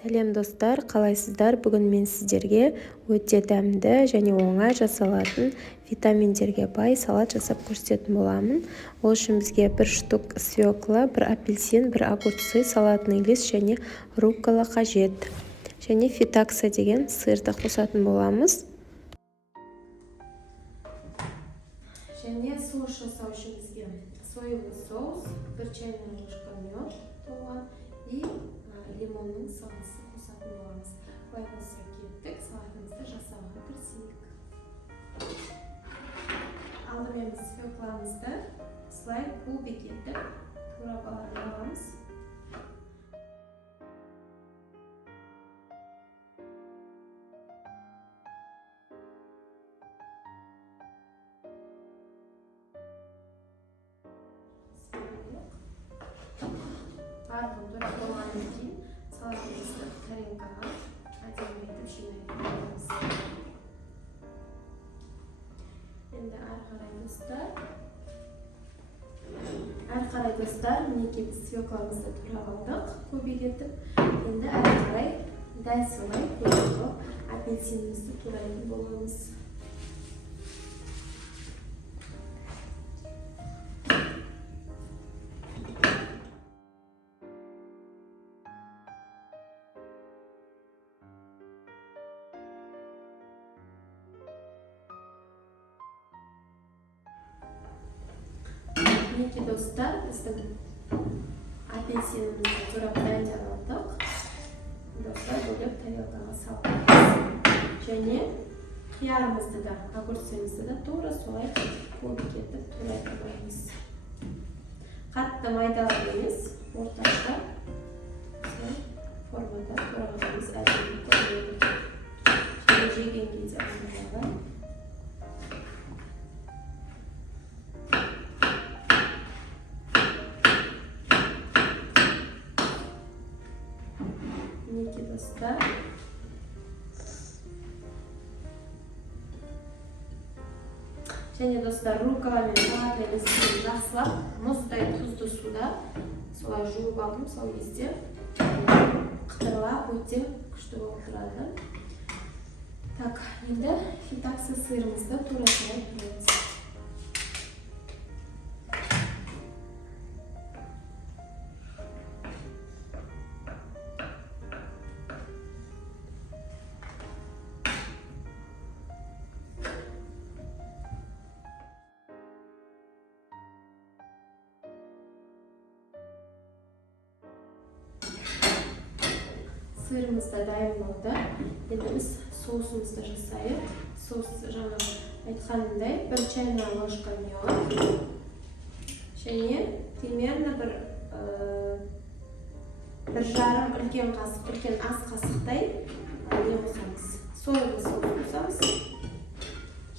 Сәлем достар, қалайсыздар? Бүгін мен сіздерге өте дәмді және оңай жасалатын витаминдерге бай салат жасап көрсететін боламын. Ол үшін бізге 1 штук свекла, 1 апельсин, 1 огурцы, салатный лист және руккола қажет. Және фитакса деген сырды қосатын боламыз. Және соус жасау үшін бізге соевый соус, 1 чайная ложка мед толған и лимонның саласы қосатын боламыз. Бұлай болса кеттік, салатымызды жасауға кірісейік. Алдымен біз свекламызды слай кубик етіп турап аламыз. Барлығын турап болғаннан кейін салатымызды тарелкаға әдемі етіп жинайтын боламыз. Енді әрі қарай достар, мінекей біз свекламызды турап алдық, кубик етіп. Енді әрі қарай дәл солай кубик апельсинімізді турайтын боламыз. Мінекей достар, біздің апельсинімізді турап дайындап алдық. Достар, бөлек тарелкаға саламыз. Және қиярымызды да, огурцемізді да тура солай кубик етіп турайтын боламыз. Қатты майдалап емес, орташа формада турағанымыз әдемі көрінеді. Және жеген кезде арналған. Мінекей достар. Және достар, руккола мен салатный листін жақсылап мұздай тұзды суда солай жуып алдым. Сол кезде қытырлап өте күшті болып тұрады. Так, енді фитакса сырымызды тура солай тураймыз. Сырымыз да дайын болды. Енді біз соусымызды жасайық. Соус жаңа айтқанымдай 1 чайная ложка мед. Және примерно бір жарым үлкен қасық, үлкен ас қасықтай не қосамыз. Соевый соус қосамыз.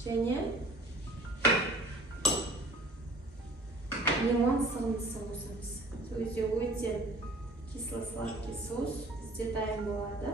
Және лимон сығындысын қосамыз. Сол кезде өте кисло-сладкий соус бізде дайын болады.